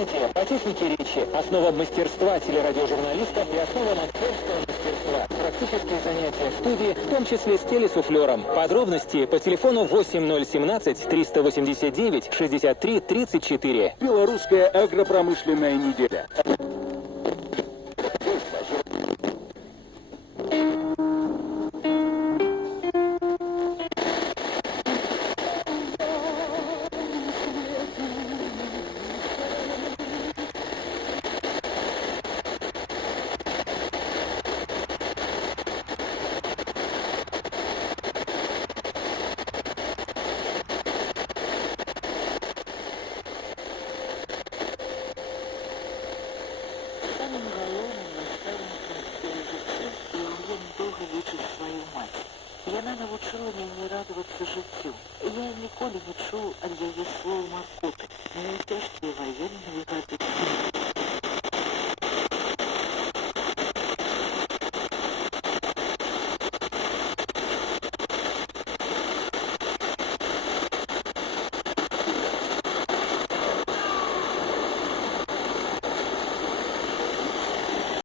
занятия по технике речи, основа мастерства телерадиожурналиста и основа актерского мастерства. Практические занятия в студии, в том числе с телесуфлером. Подробности по телефону 8017 389 63 34. Белорусская агропромышленная неделя. Яна навучыла мяне радавацца жыццю. Я ніколі не чуў ад